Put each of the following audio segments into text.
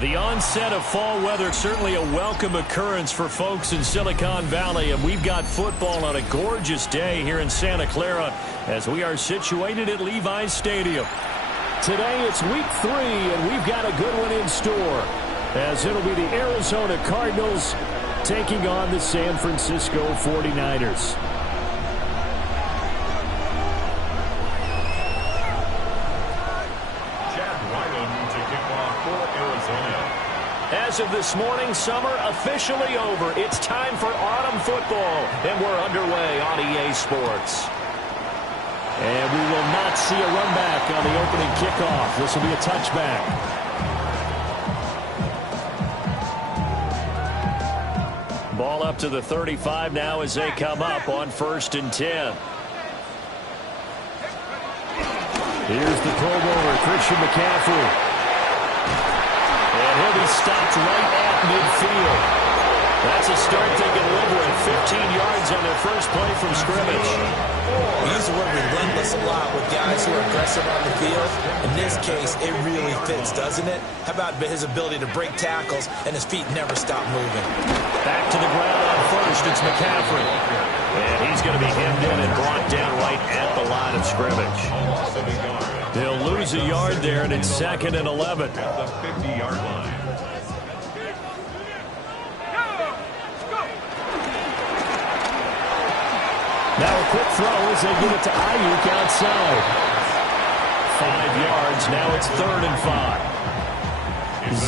The onset of fall weather, certainly a welcome occurrence for folks in Silicon Valley, and we've got football on a gorgeous day here in Santa Clara as we are situated at Levi's Stadium. Today it's week 3, and we've got a good one in store, as it'll be the Arizona Cardinals taking on the San Francisco 49ers. As of this morning, summer officially over. It's time for autumn football, and we're underway on EA Sports. And we will not see a run back on the opening kickoff. This will be a touchback. Ball up to the 35 now as they come up on 1st and 10. Here's the Pro Bowler, Christian McCaffrey. And he'll be stopped right at midfield. That's a start they can live with. 15 yards on their first play from scrimmage. We use the word relentless a lot with guys who are aggressive on the field. In this case, it really fits, doesn't it? How about his ability to break tackles and his feet never stop moving? Back to the ground on first. It's McCaffrey. And he's going to be hemmed in and brought down right at the line of scrimmage. They'll lose a yard there, and it's 2nd and 11. At the 50-yard line. Now a quick throw as they give it to Ayuk outside. 5 yards. Now it's 3rd and 5.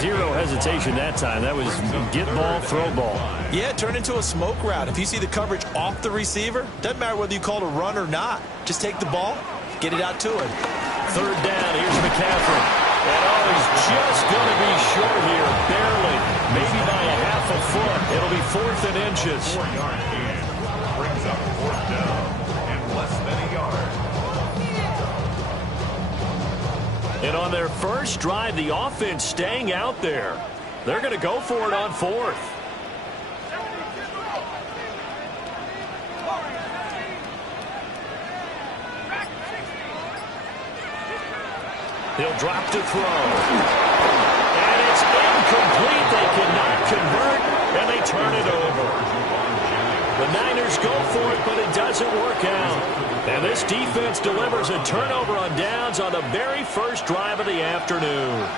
Zero hesitation that time. That was get ball, throw ball. Yeah, turn into a smoke route. If you see the coverage off the receiver, doesn't matter whether you call it a run or not. Just take the ball, get it out to him. 3rd down. Here's McCaffrey. And he's just going to be short here. Barely. Maybe by a half a foot. It'll be 4th and inches. 4-yard gain. Brings up 4th down and less than a yard. And on their first drive, the offense staying out there. They're going to go for it on 4th. He'll drop to throw. And it's incomplete. They cannot convert, and they turn it over. The Niners go for it, but it doesn't work out. And this defense delivers a turnover on downs on the very first drive of the afternoon.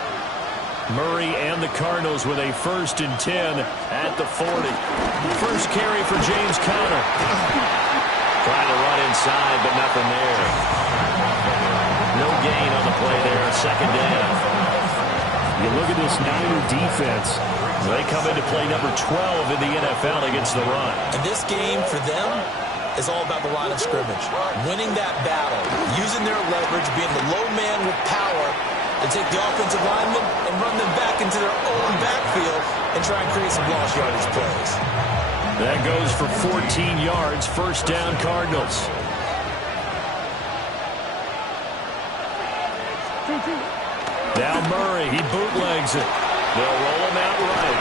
Murray and the Cardinals with a 1st and 10 at the 40. First carry for James Conner. Trying to run inside, but nothing there. No gain on the play there, 2nd down. You look at this Niner defense. They come into play number 12 in the NFL against the run. And this game for them is all about the line of scrimmage. Winning that battle, using their leverage, being the low man with power to take the offensive linemen and run them back into their own backfield and try and create some lost yardage plays. That goes for 14 yards, 1st down Cardinals. Now Murray, he bootlegs it. They'll roll him out right.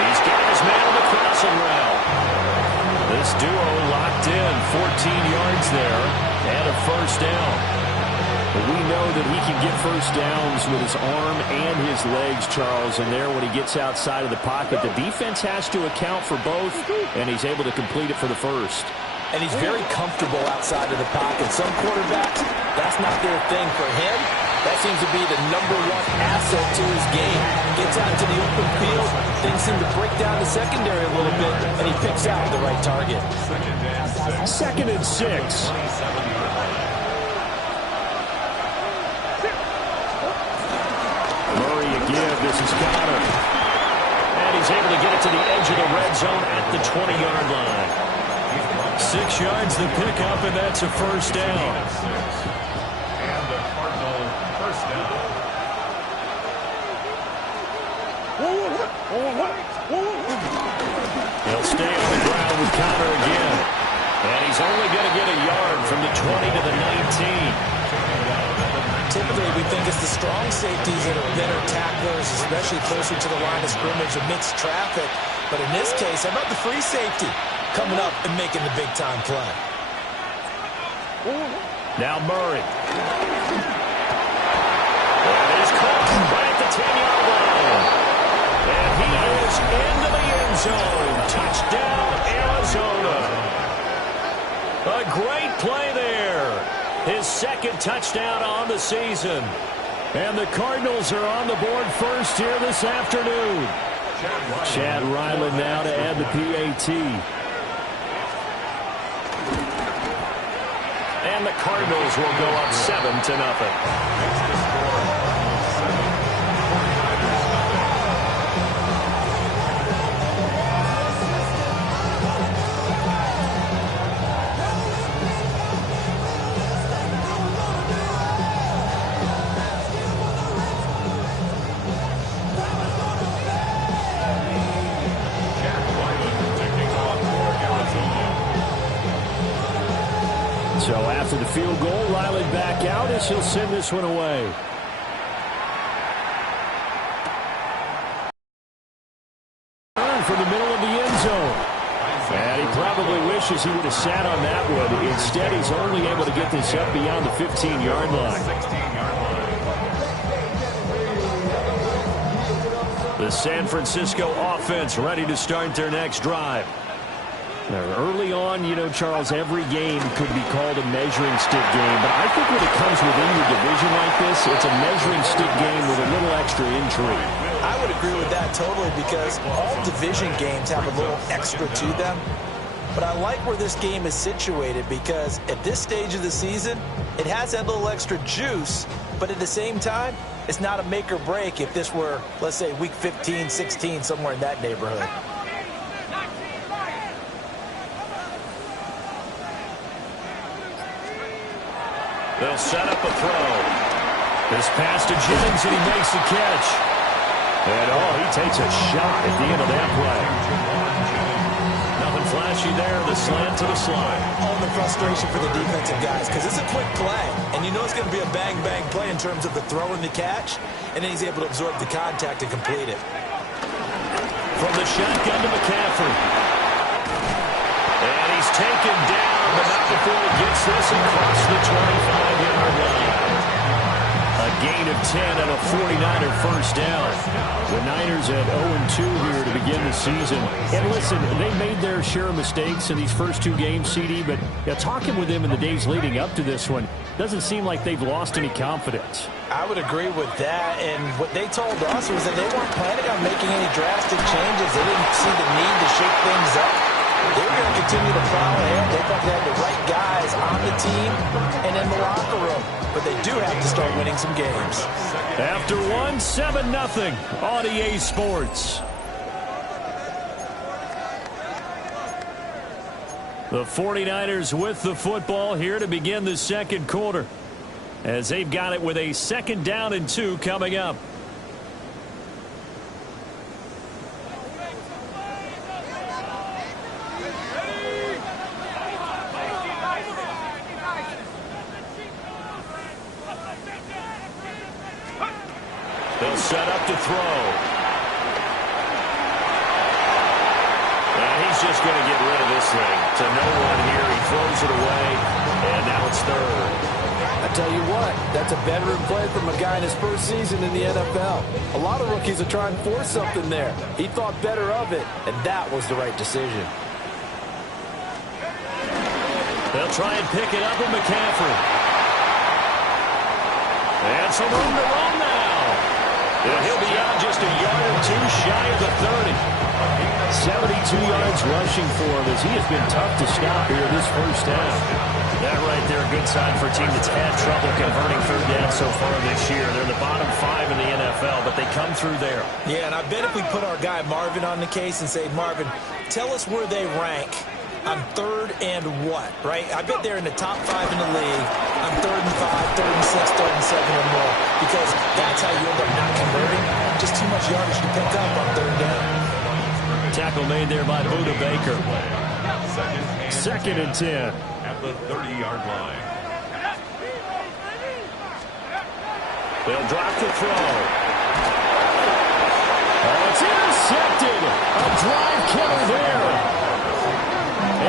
He's got his man on the crossing route. This duo locked in, 14 yards there, and a 1st down. But we know that he can get 1st downs with his arm and his legs, Charles, and there when he gets outside of the pocket, the defense has to account for both, and he's able to complete it for the 1st. And he's very comfortable outside of the pocket. Some quarterbacks, that's not their thing. For him, that seems to be the #1 asset to his game. Gets out to the open field, things seem to break down the secondary a little bit, and he picks out the right target. 2nd and 6. Murray again, this is Conner. And he's able to get it to the edge of the red zone at the 20-yard line. 6 yards the pickup, and that's a 1st down. And the Cardinal 1st down. He'll stay on the ground with Conner again. And he's only going to get a yard from the 20 to the 19. Typically, we think it's the strong safeties that are better tacklers, especially closer to the line of scrimmage amidst traffic. But in this case, how about the free safety coming up and making the big-time play? Now Murray. And he's caught right at the 10-yard line. And he is into the end zone. Touchdown, Arizona. A great play there. His second touchdown on the season. And the Cardinals are on the board first here this afternoon. Chad Ryland now to add the PAT. And the Cardinals will go up 7-0. So after the field goal, Riley back out as he'll send this one away. From the middle of the end zone. And he probably wishes he would have sat on that one. Instead, he's only able to get this up beyond the 15-yard line. The San Francisco offense ready to start their next drive. Now, early on, you know, Charles, every game could be called a measuring stick game. But I think when it comes within your division like this, it's a measuring stick game with a little extra intrigue. I would agree with that totally because all division games have a little extra to them. But I like where this game is situated because at this stage of the season, it has that little extra juice. But at the same time, it's not a make or break if this were, let's say, week 15, 16, somewhere in that neighborhood. They'll set up a throw. This pass to Jennings, and he makes the catch. And, he takes a shot at the end of that play. Nothing flashy there. The slant to the slide. All the frustration for the defensive guys because it's a quick play. And you know it's going to be a bang-bang play in terms of the throw and the catch. And then he's able to absorb the contact and complete it. From the shotgun to McCaffrey. And he's taken down, but not before he gets this across the 25-yard line. A gain of 10 and a 49er first down. The Niners at 0-2 here to begin the season. And listen, they made their share of mistakes in these first two games, CD, but talking with them in the days leading up to this one, doesn't seem like they've lost any confidence. I would agree with that, and what they told us was that they weren't planning on making any drastic changes. They didn't see the need to shake things up. They were going to continue to plow ahead. They thought they had the right guys on the team and in the locker room. But they do have to start winning some games. After 7-0 on EA Sports. The 49ers with the football here to begin the second quarter, as they've got it with a 2nd down and 2 coming up. They'll set up to throw. And he's just going to get rid of this thing to no one here. He throws it away, and now it's 3rd. I tell you what, that's a veteran play from a guy in his first season in the NFL. A lot of rookies are trying to force something there. He thought better of it, and that was the right decision. They'll try and pick it up with McCaffrey. And some room to run now. And he'll be out just a yard or two shy of the 30. 72 yards rushing for him as he has been tough to stop here this first half. That right there, a good sign for a team that's had trouble converting 3rd down so far this year. They're the bottom 5 in the NFL, but they come through there. Yeah, and I bet if we put our guy Marvin on the case and say, Marvin, tell us where they rank on 3rd and what, right? I bet they're in the top 5 in the league on 3rd and 5, 3rd and 6, 3rd and 7 or more, because that's how you end up not converting. Just too much yardage to pick up on 3rd down. Tackle made there by Buda Baker. 2nd and 10. At the 30-yard line. They'll drop the throw. Oh, it's intercepted. A drive killer there.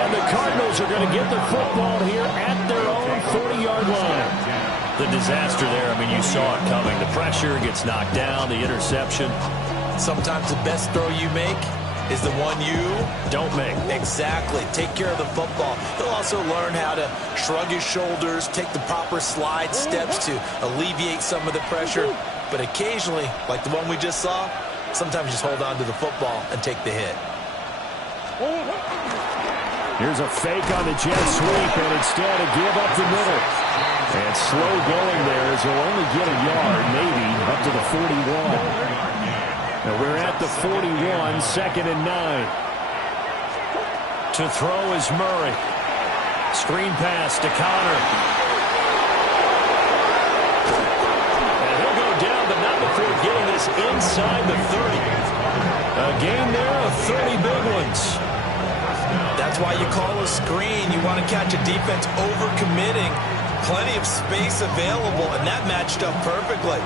And the Cardinals Cardinals are going to get the football here at their own 40-yard line. The disaster there, I mean, you saw it coming. The pressure gets knocked down, the interception. Sometimes the best throw you make is the one you don't make. Exactly. Take care of the football. He'll also learn how to shrug his shoulders, take the proper slide steps to alleviate some of the pressure. But occasionally, like the one we just saw, sometimes just hold on to the football and take the hit. Here's a fake on the jet sweep, and instead a give up the middle. And slow going there as he'll only get a yard, maybe, up to the 41. And we're at the 41, 2nd and 9. To throw is Murray. Screen pass to Connor. And he'll go down, but not before getting this inside the 30. A gain there of 30 big ones. That's why you call a screen. You want to catch a defense overcommitting. Plenty of space available, and that matched up perfectly.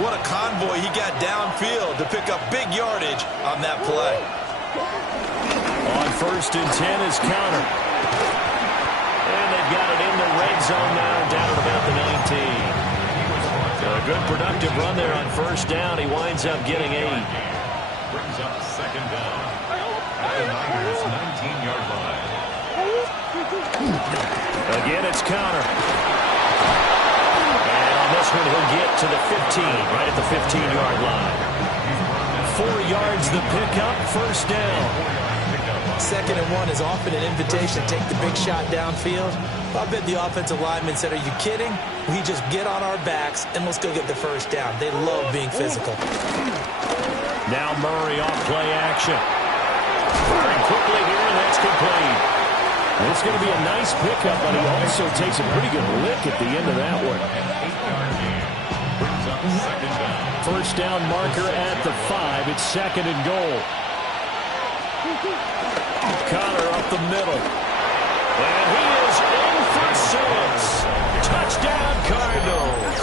What a convoy he got downfield to pick up big yardage on that play. On 1st and 10 is Connor. And they've got it in the red zone now, down at about the 19. A good productive run there on 1st down. He winds up getting 8. Brings up 2nd down at the Niners' 19-yard line. Again, it's Connor. This one he'll get to the 15, right at the 15-yard line. 4 yards the pickup, 1st down. 2nd and 1 is often an invitation to take the big shot downfield. I bet the offensive linemen said, are you kidding? We just get on our backs and let's go get the 1st down. They love being physical. Now Murray off play action. Firing quickly here, and that's complete. And it's going to be a nice pickup, but he also takes a pretty good lick at the end of that one. 1st down marker at the 5. It's 2nd and goal. Connor up the middle. And he is in for 6. Touchdown, Cardinals.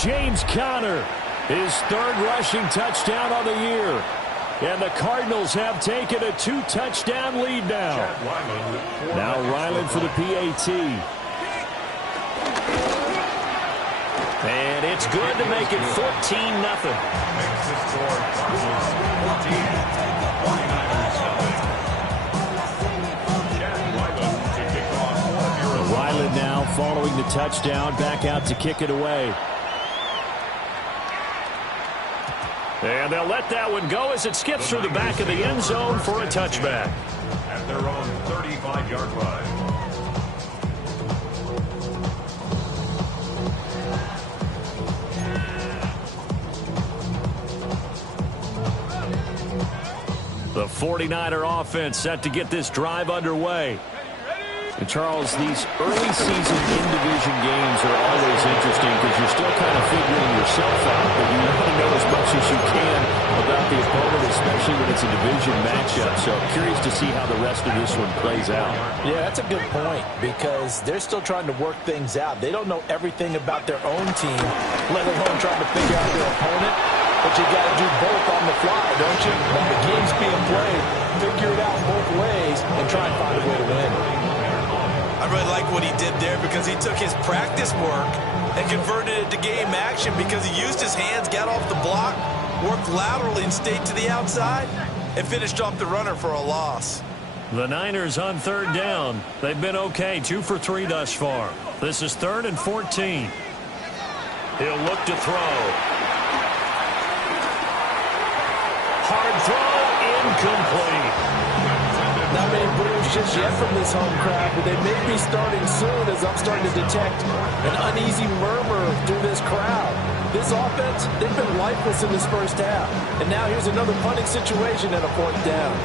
James Conner, his 3rd rushing touchdown on the year. And the Cardinals have taken a 2-touchdown lead now. Now Ryland for the PAT. And it's good to make it 14-0. Makes the score Cardinals 14, 49ers nothing. Chad Ryland to kick off. Ryland now following the touchdown, back out to kick it away. And they'll let that one go as it skips through the back of the end zone for a touchback. At their own 35-yard line. The 49er offense set to get this drive underway. And Charles, these early season in-division games are always interesting because you're still kind of figuring yourself out, but you want to know as much as you can about the opponent, especially when it's a division matchup. So curious to see how the rest of this one plays out. Yeah, that's a good point because they're still trying to work things out. They don't know everything about their own team, let alone trying to figure out their opponent. But you got to do both on the fly, don't you? While the game's being played, figure it out both ways and try and find a way to win. I really like what he did there because he took his practice work and converted it to game action because he used his hands, got off the block, worked laterally and stayed to the outside, and finished off the runner for a loss. The Niners on 3rd down. They've been okay, 2 for 3 thus far. This is 3rd and 14. He'll look to throw. Hard throw, incomplete. Not many Blues just yet from this home crowd, but they may be starting soon as I'm starting to detect an uneasy murmur through this crowd. This offense, they've been lifeless in this 1st half. And now here's another punting situation at a 4th down.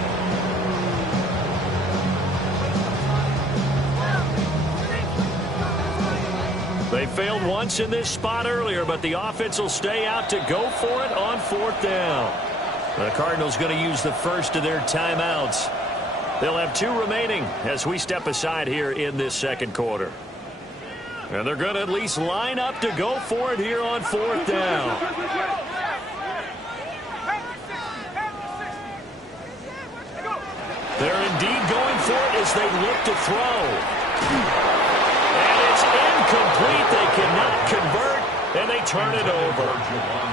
They failed once in this spot earlier, but the offense will stay out to go for it on 4th down. The Cardinals going to use the first of their timeouts. They'll have 2 remaining as we step aside here in this 2nd quarter. And they're going to at least line up to go for it here on 4th down. They're indeed going for it as they look to throw. And it's incomplete. They cannot convert, and they turn it over.